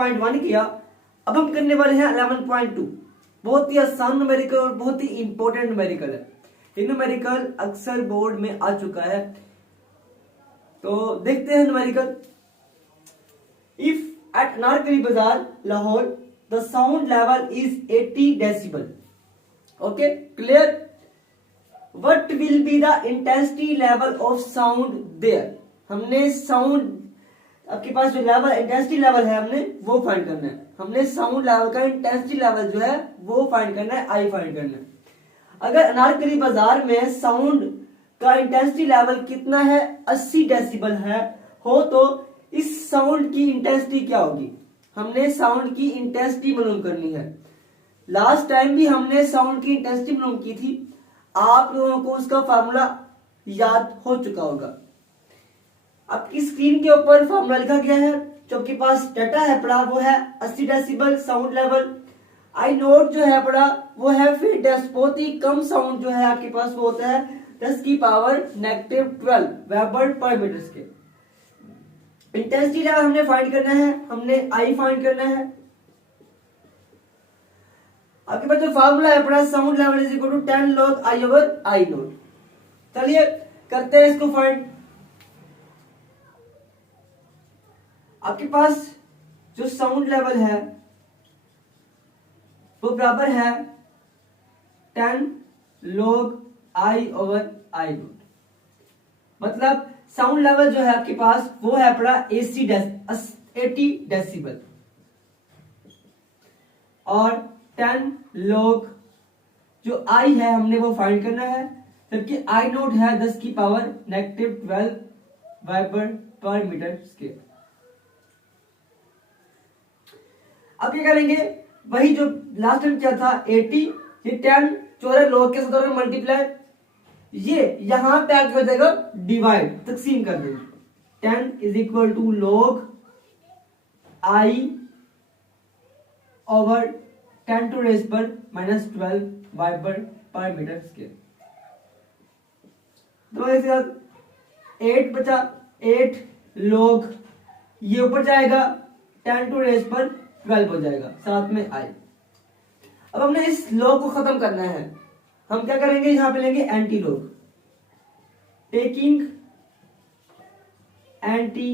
11.1 किया, अब हम करने वाले हैं 11.2। बहुत ही आसान न्यूमेरिकल और बहुत ही इंपॉर्टेंट न्यूमेरिकल है। ये न्यूमेरिकल अक्सर बोर्ड में आ चुका है, तो देखते हैं numerical. If at Anarkali Bazaar Lahore the sound level is 80 decibel, okay clear, what will be the intensity level of sound there. हमने साउंड, आपके पास जो लेवल इंटेंसिटी लेवल है हमने वो फाइंड करना है। हमने साउंड लेवल का इंटेंसिटी लेवल जो है वो फाइंड करना है, आई फाइंड करना है। अगर अनारकली बाजार में साउंड का इंटेंसिटी लेवल कितना है, 80 डेसिबल है हो, तो इस साउंड की इंटेंसिटी क्या होगी। हमने साउंड की इंटेंसिटी मालूम करनी है। लास्ट टाइम भी हमने साउंड की इंटेंसिटी मालूम की थी, आप लोगों को उसका फार्मूला याद हो चुका होगा। आपकी स्क्रीन के ऊपर फार्मूला लिखा गया है, जो आपके पास डाटा है पड़ा वो है 80 डेसिबल साउंड लेवल। आई नोट जो है पड़ा वो है फिर बहुत ही कम साउंड जो है आपके पास वो होता है 10 की power -12 weber per metre square. Intensity level हमने फाइंड करना है, हमने आई फाइंड करना है। आपके पास जो फार्मूला है पड़ा sound level is equal to 10 log I over I nought. चलिए करते हैं इसको फाइंड। आपके पास जो साउंड लेवल है वो बराबर है 10 log I over I note. मतलब साउंड लेवल जो है आपके पास वो है पड़ा 80 डेसिबल और 10 log जो आई है हमने वो फाइंड करना है, जबकि आई नोट है 10 की power -12 weber per metre square. अब क्या करेंगे, वही जो लास्ट टाइम क्या था 80, ये 10 14 log के साथ मल्टीप्लाई, ये यहां पे आगे हो जाएगा डिवाइड, तकसीम कर देंगे। 10 is equal to log I over 10 to raise पर -12 वेबर पर मीटर स्क्वायर। तो इसके बाद 8 बचा, 8 log ये ऊपर जाएगा 10 टू रेज पर 12 हो जाएगा, साथ में आई। अब हमने इस log को खत्म करना है, हम क्या करेंगे यहां पे लेंगे antilog, taking anti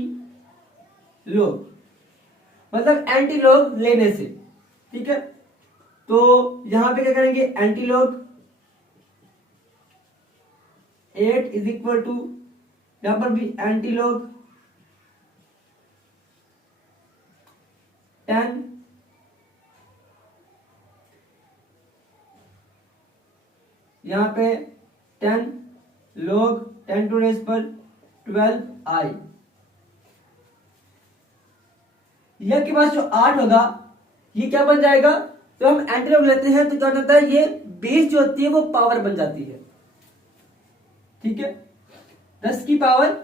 log मतलब एंटी लॉग लेने से, ठीक है। तो यहां पे क्या करेंगे antilog 8 is equal to यहां पर भी एंटी लॉग 10 यहां पे 10 log 10 टू रेज पर 12 आई। यह के पास जो 8 होगा ये क्या बन जाएगा, तो हम एंटी लॉग लेते हैं तो क्या होता है, ये बेस जो होती है वो पावर बन जाती है, ठीक है। 10 की पावर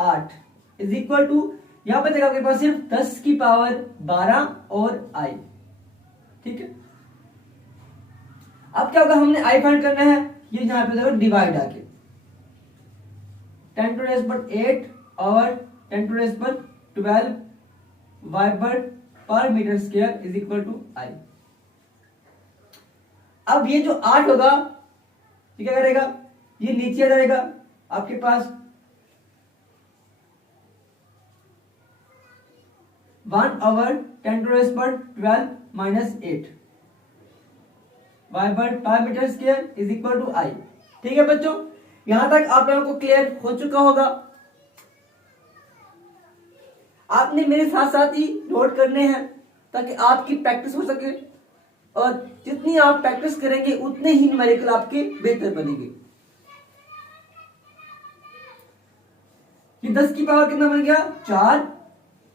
8 इज इक्वल टू यहां पर देखा आपके पास सिर्फ 10 की पावर 12 और आई, ठीक है। अब क्या होगा, हमने आई फाइंड करना है, ये यहां पे देखो डिवाइड आके 10 टू रेज पर 8 और 10 टू रेज पर 12 weber per metre square is equal to I. अब ये जो 8 होगा ये क्या करेगा, ये नीचे आ जाएगा आपके पास 1 ओवर 10 टू रेज पर 12 -8 weber per metre square is equal to I. ठीक है बच्चों, यहां तक आप लोगों को क्लियर हो चुका होगा। आपने मेरे साथ साथ ही नोट करने हैं ताकि आपकी प्रैक्टिस हो सके, और जितनी आप प्रैक्टिस करेंगे उतने ही न्यूमेरिकल आपके बेहतर बनेंगे। ये 10 की पावर कितना बन गया, 4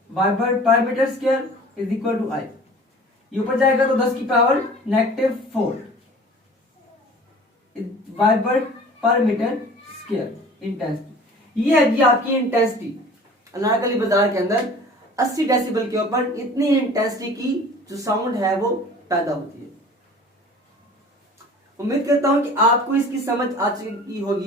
weber per metre square is equal to I. ये ऊपर जाएगा तो 10 की power -4 weber per metre square intensity. ये है जी आपकी इंटेंसिटी। अनारकली बाजार के अंदर 80 डेसिबल के ऊपर इतनी इंटेंसिटी की जो साउंड है वो पैदा होती है। उम्मीद करता हूं कि आपको इसकी समझ आ चुकी होगी।